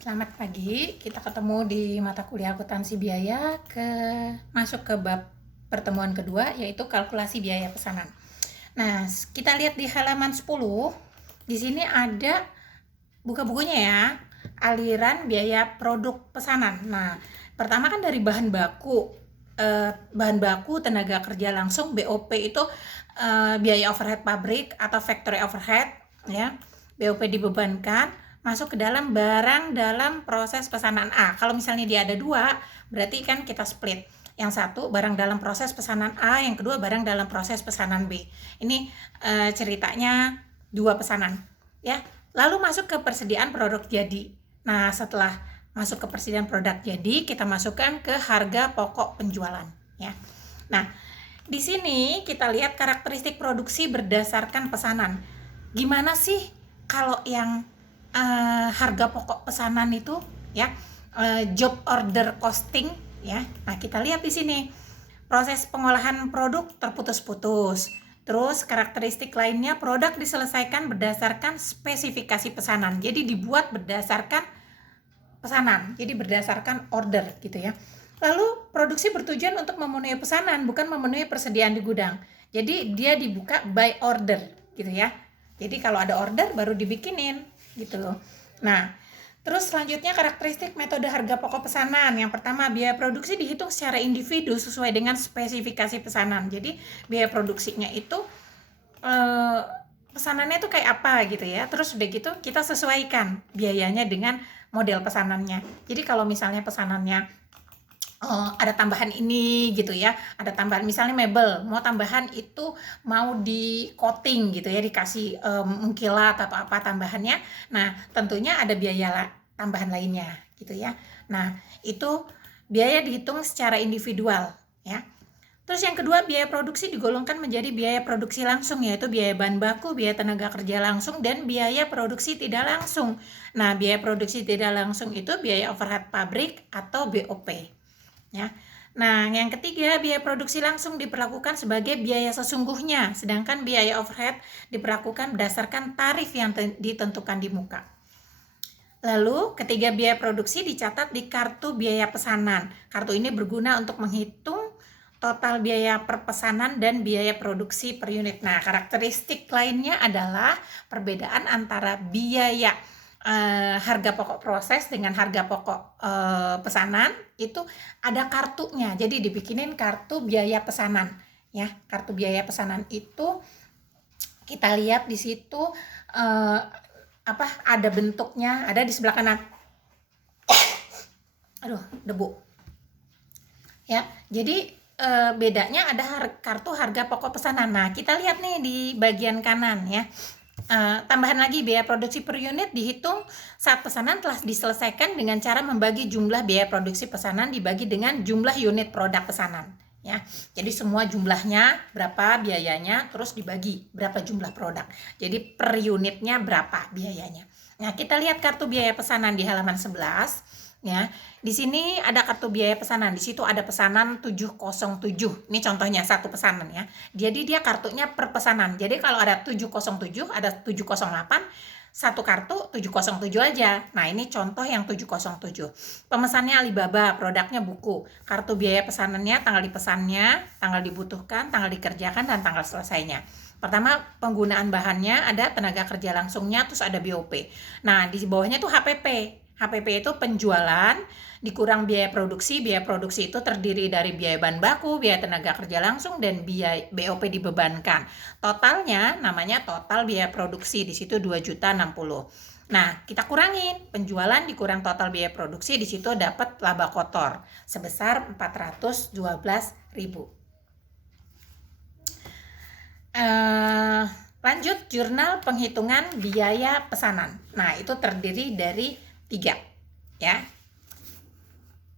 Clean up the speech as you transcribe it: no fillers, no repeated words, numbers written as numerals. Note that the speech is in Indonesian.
Selamat pagi, kita ketemu di mata kuliah akuntansi biaya masuk ke bab pertemuan kedua, yaitu kalkulasi biaya pesanan. Nah, kita lihat di halaman 10, di sini ada buka bukunya ya, aliran biaya produk pesanan. Nah, pertama kan dari bahan baku, tenaga kerja langsung, BOP itu biaya overhead pabrik atau factory overhead ya. BOP dibebankan masuk ke dalam barang dalam proses pesanan A. Kalau misalnya dia ada dua, berarti kan kita split. Yang satu barang dalam proses pesanan A, yang kedua barang dalam proses pesanan B. Ini ceritanya dua pesanan ya. Lalu masuk ke persediaan produk jadi. Nah, setelah masuk ke persediaan produk jadi, kita masukkan ke harga pokok penjualan ya. Nah, di sini kita lihat karakteristik produksi berdasarkan pesanan. Gimana sih kalau yang harga pokok pesanan itu ya, job order costing ya. Nah, kita lihat di sini proses pengolahan produk terputus-putus. Terus karakteristik lainnya, produk diselesaikan berdasarkan spesifikasi pesanan. Jadi dibuat berdasarkan pesanan, jadi berdasarkan order gitu ya. Lalu produksi bertujuan untuk memenuhi pesanan, bukan memenuhi persediaan di gudang. Jadi dia dibuka by order gitu ya. Jadi kalau ada order baru dibikinin gitu loh. Nah, terus selanjutnya karakteristik metode harga pokok pesanan. Yang pertama, biaya produksi dihitung secara individu sesuai dengan spesifikasi pesanan. Jadi biaya produksinya itu pesanannya itu kayak apa gitu ya. Terus udah gitu kita sesuaikan biayanya dengan model pesanannya. Jadi kalau misalnya pesanannya ada tambahan ini gitu ya, ada tambahan misalnya mebel, mau tambahan itu mau di coating gitu ya, dikasih mengkilat atau apa tambahannya. Nah, tentunya ada biaya tambahan lainnya gitu ya. Nah, itu biaya dihitung secara individual ya. Terus yang kedua, biaya produksi digolongkan menjadi biaya produksi langsung, yaitu biaya bahan baku, biaya tenaga kerja langsung, dan biaya produksi tidak langsung. Nah, biaya produksi tidak langsung itu biaya overhead pabrik atau BOP ya. Nah, yang ketiga, biaya produksi langsung diperlakukan sebagai biaya sesungguhnya, sedangkan biaya overhead diperlakukan berdasarkan tarif yang ditentukan di muka. Lalu, ketiga, biaya produksi dicatat di kartu biaya pesanan. Kartu ini berguna untuk menghitung total biaya per pesanan dan biaya produksi per unit. Nah, karakteristik lainnya adalah perbedaan antara biaya harga pokok proses dengan harga pokok pesanan itu ada kartunya. Jadi dibikinin kartu biaya pesanan ya. Kartu biaya pesanan itu kita lihat di situ ada bentuknya, ada di sebelah kanan. Aduh, debu. Ya, jadi bedanya ada kartu harga pokok pesanan. Nah, kita lihat nih di bagian kanan ya. Tambahan lagi, biaya produksi per unit dihitung saat pesanan telah diselesaikan dengan cara membagi jumlah biaya produksi pesanan dibagi dengan jumlah unit produk pesanan ya. Jadi semua jumlahnya berapa biayanya, terus dibagi berapa jumlah produk. Jadi per unitnya berapa biayanya. Nah, kita lihat kartu biaya pesanan di halaman 11 ya. Di sini ada kartu biaya pesanan. Di situ ada pesanan 707. Ini contohnya satu pesanan ya. Jadi dia kartunya per pesanan. Jadi kalau ada 707, ada 708, satu kartu 707 aja. Nah, ini contoh yang 707. Pemesannya Alibaba, produknya buku. Kartu biaya pesanannya tanggal dipesannya, tanggal dibutuhkan, tanggal dikerjakan, dan tanggal selesainya. Pertama, penggunaan bahannya ada tenaga kerja langsungnya, terus ada BOP. Nah, di bawahnya tuh HPP. HPP itu penjualan dikurang biaya produksi. Biaya produksi itu terdiri dari biaya bahan baku, biaya tenaga kerja langsung, dan biaya BOP dibebankan. Totalnya namanya total biaya produksi, di situ 2.060. Nah, kita kurangin penjualan dikurang total biaya produksi, di situ dapat laba kotor sebesar 412.000. Lanjut, jurnal penghitungan biaya pesanan. Nah, itu terdiri dari 3 ya.